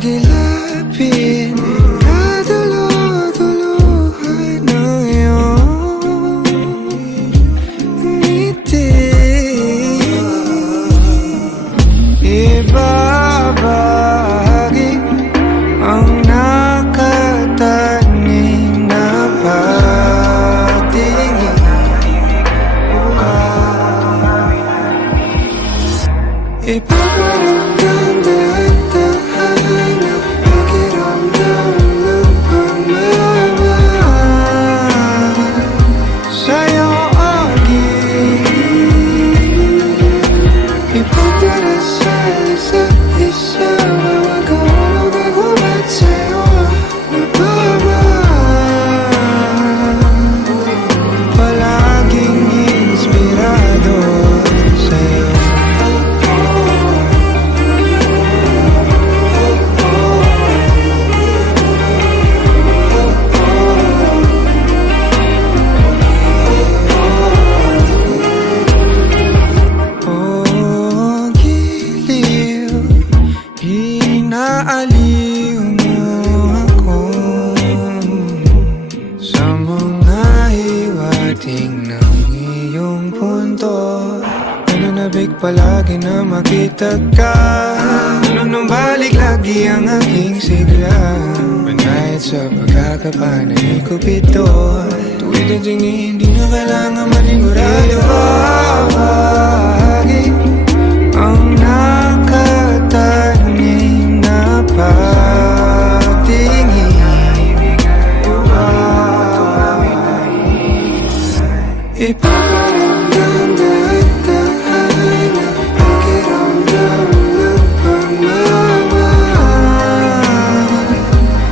agilapin, kadalo-duluhan ng iyong ngiti. Ibabahagi ang nakatanim na patingin. Ipaparamdam dahan-dahan ang pakiramdam ng pagmamahal sa'yo agil. Ipagdarasal sa isa, bawat hulog ay gubat sa'yo napamahal. Palaging inspirado sa'yo. Inaaliw mo ako sa mga hiwating ng iyong punto. Nananabik palagi na makita ka, nung balik lagi ang aking sigla. Kahit sa pagkakapanay ko pito, tuwid ang tingin, hindi na kailangan manigurado. Ibabahagi ang nakatanim na patingin. Ipaparamdam dahan-dahan ang pakiramdam ng pagmamahal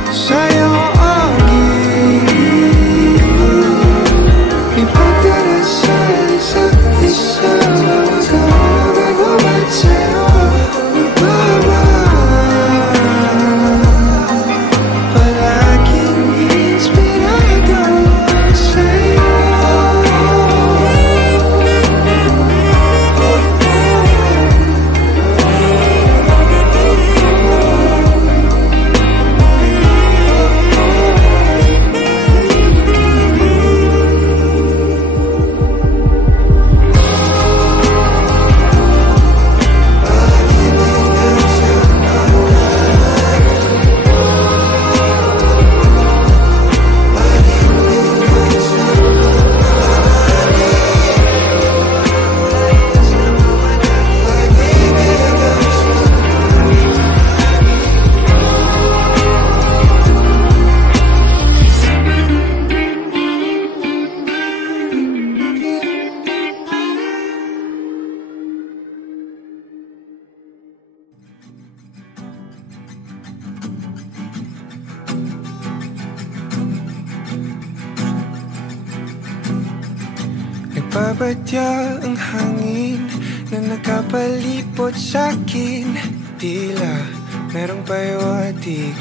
sa'yo agil. Ipagdarasal sa isa, bawat hulog ay gubat sa'yo napamahal. Palaging inspirado sa'yo. Nagpapadya ang hangin na nakapalipot sa'kin. Tila merong pahiwatig,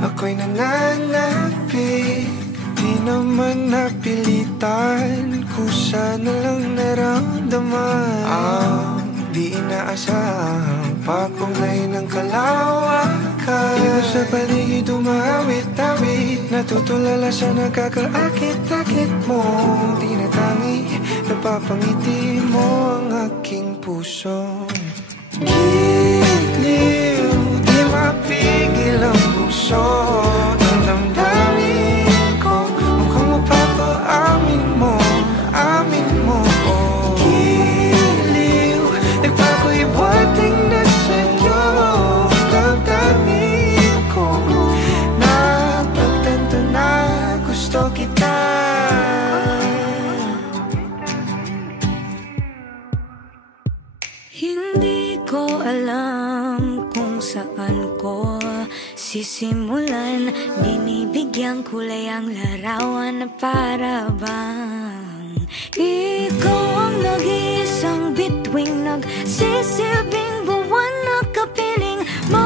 ako'y nananapig. Di naman napilitan, kusa na lang naramdaman ang di inaasahang papunay ng kalawakan. Iba sa paligid umawit-awit, natutulala sa nakakaakit-akit mong tinatangi. Napapangiti mo ang aking puso. Giliw, di mapigil ang puso. Ang damdamin ko, mukhang mapapaamin mo, amin mo. Giliw, nagpapahiwating na sa'yo. Damdamin ko, napagtanto na gusto kita. Hindi ko alam kung saan ko sisimulan. Binibigyan kulay ang larawan na para bang ikaw ang nag-iisang bituing, nagsisilbing buwan na kapiling mo.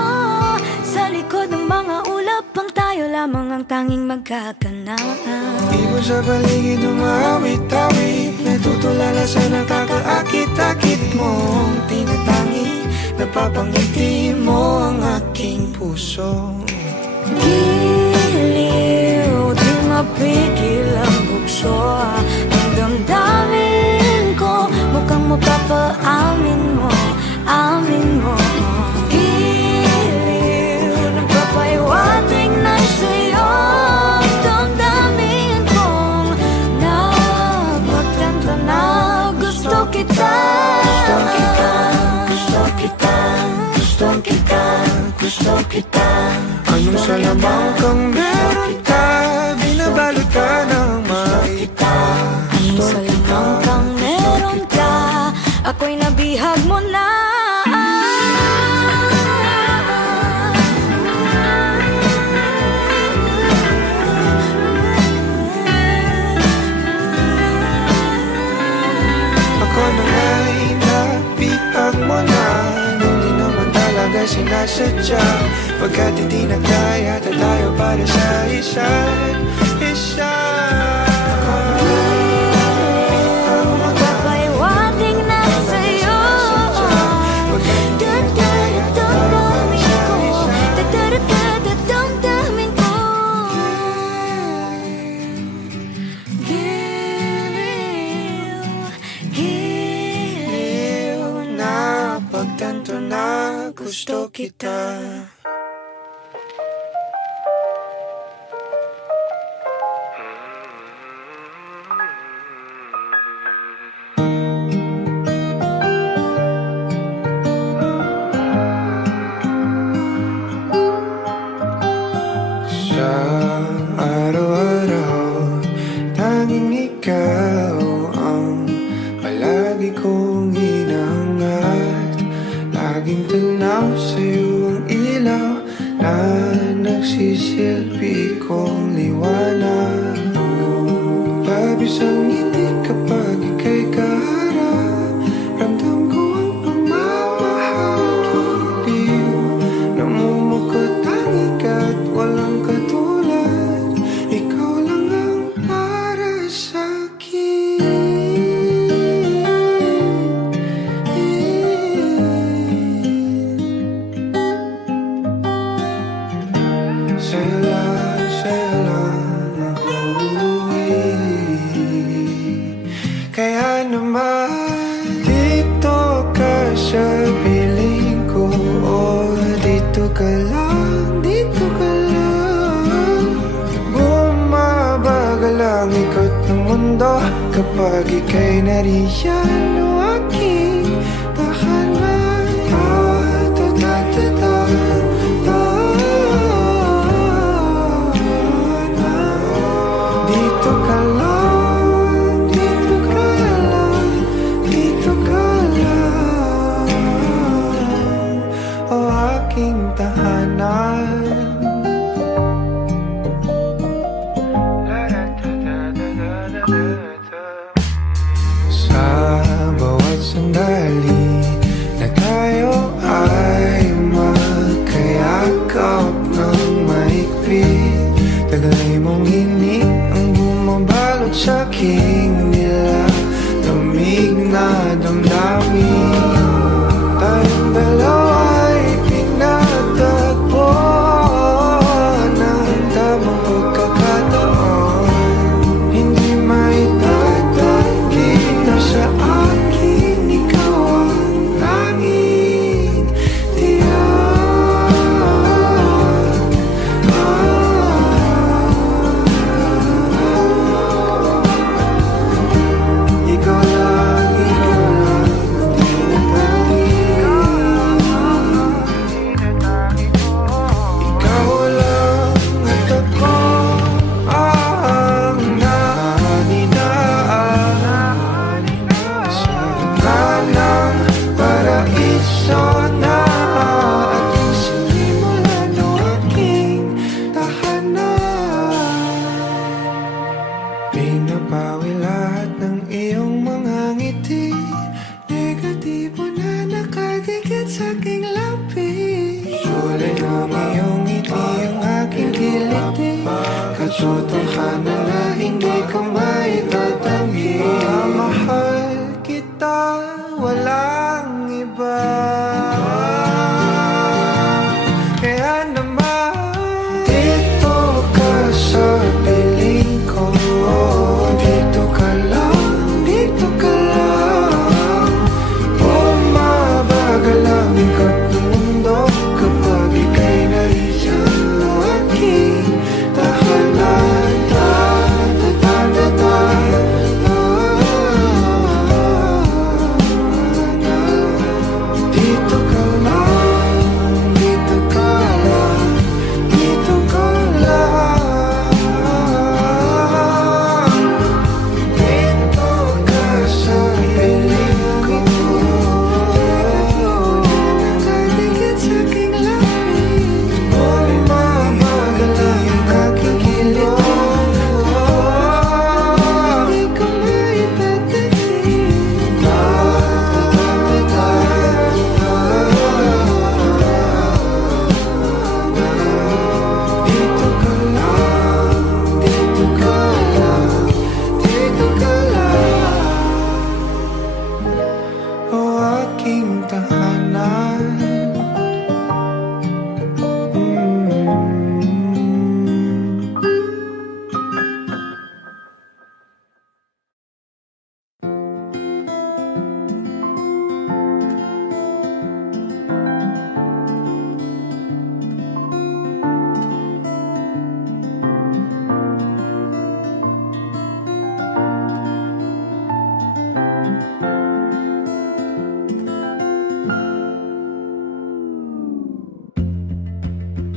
Sa likod ng mga ulap, ang tayo lamang ang tanging magkakanaan. Ibon sa paligid umawit-awit, natutulala sa nakakaakit-akit mong tinatangi. Napapangiti mo ang aking puso. Giliw, di mapigil ang bukso. Ang damdamin ko, mukhang mapapaamin mo, amin mo. Giliw, nagpapaiwating na sa'yo. Ang damdamin kong napagtanto na gusto kita. Gusto kita, gusto kita, gusto kita. Anong salamang kang meron ka, binabalot ka ng maita. Anong salamang kang meron ka, ako'y nabihag mo na. Ako na nga'y nabihag mo na, nung di naman talaga sinasadya. Pagkat hindi na kaya tayo para sa isa't isa. Magpapaiwating na sa'yo. Damdamin ko. Giliw, giliw na Pagtanto na gusto kita. Sa araw-araw, tanging ikaw ang palagi kong hinangat. Laging tanaw sa'yo ang ilaw na nagsisilbi kong liwanag. Labis ang ngiti kapag ika'y kaharap. Ramdam ko ang pagmamahal, giliw. Namumukot tanging ka't walang katulad. Ikaw lang ang para sa'kin. Sa'yo lang ako kaya naman dito ka sa piling ko. Oh, dito ka lang, dito ka lang. Bumabagal ang ikot ng mundo kapag ika'y nariyan. O aking tahanan. Dito ka lang, dito ka lang, dito ka lang. O aking tahanan. Sa bawat sandali na tayo ay magkayakap ng mahigpit, taglay mong hinig ang bumabalot sa aking nilalamig na damdamin. Tayong dalawa'y pinatagpo ng tamang pagkakataon. Hindi maitatanggi na sa akin ikaw ang tanging tiyak.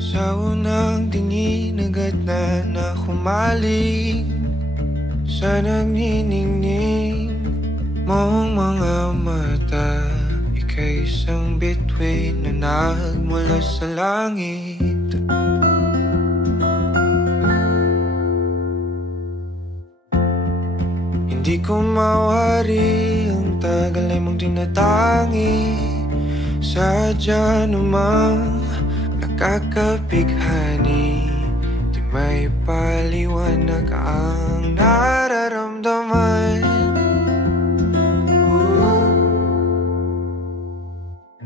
Sa unang tingin agad na humaling sa nagniningning mong mga mata. Ika'y isang bituin na nagmula sa langit. Hindi ko mawari ang tagal ay mong tinatangi. Sadya namang nakakapighani, di may paliwanag ang nararamdaman.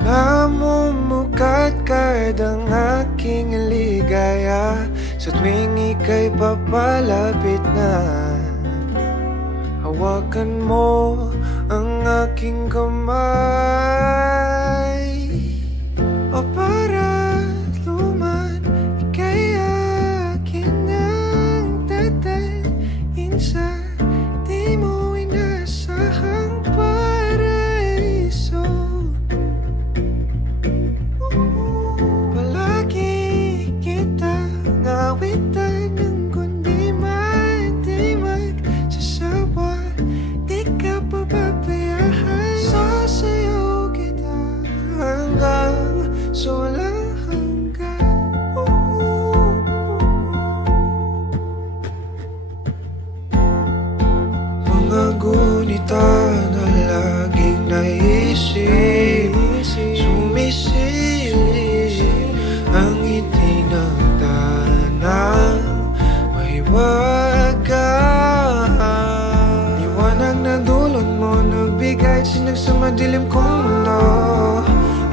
Namumukat kadang aking ligaya sa tuwing ika'y papalapit na. Hawakan mo ang aking kamay, o para luman ika'y akin ng tatalin sa di mo inasahang paraiso. Palagi kitang awitan ng kundi man di magsasawa. Di ka pababayaan, sasayaw kita hanggang sa walang hanggan. Mga gunita na laging naisip, sumisilip ang itinagtanang mahiwagaan. Liwanag na dulot mo nagbigay sinag sa madilim kong mundo.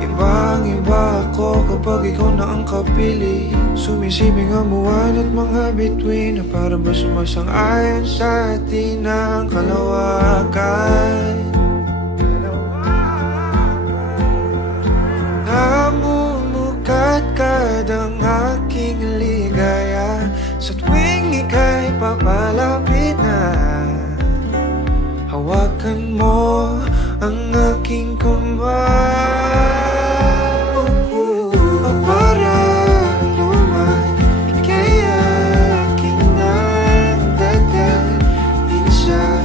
Ibang-iba ako kapag ikaw na ang kapili. Sumisibing ang buwan at mga bituin na para ba sumasang-ayon sa atin ang kalawakan. Namumukat kadang aking ligaya sa tuwing ika'y papalapit na. Hawakan mo ang aking kamay, o para luman ika'y aking nagdadalhin sa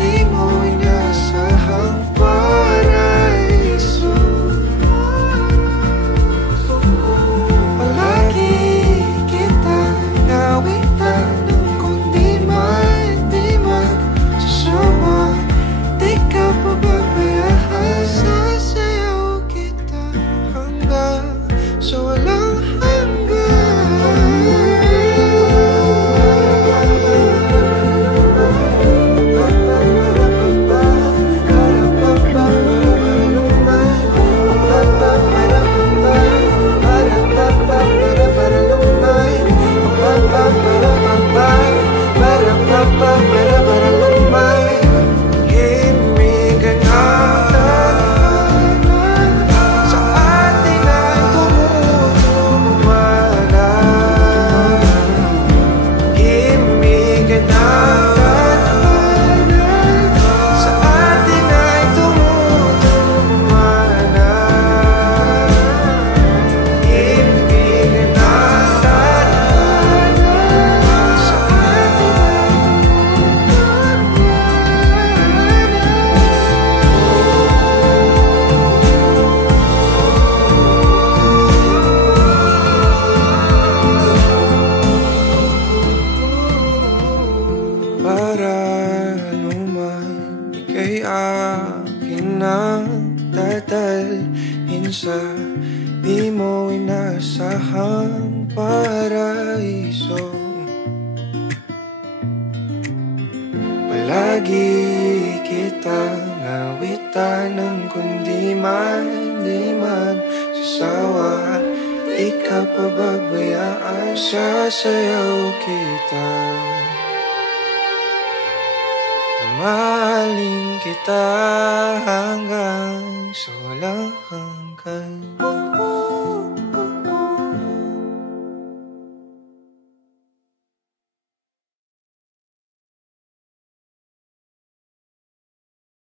di mo inasahang paraiso. Palagi kitang awitan ng kundi man di magsasawa. Di ka pababayaan, sasayaw kita hanggang sa walang sa di mo inasahang paraiso. Palagi kitang awitan ng kundi man di magsasawa. Di ka pababayaan, sasayaw kita. Mamahalin kita hanggang sa walang hanggan.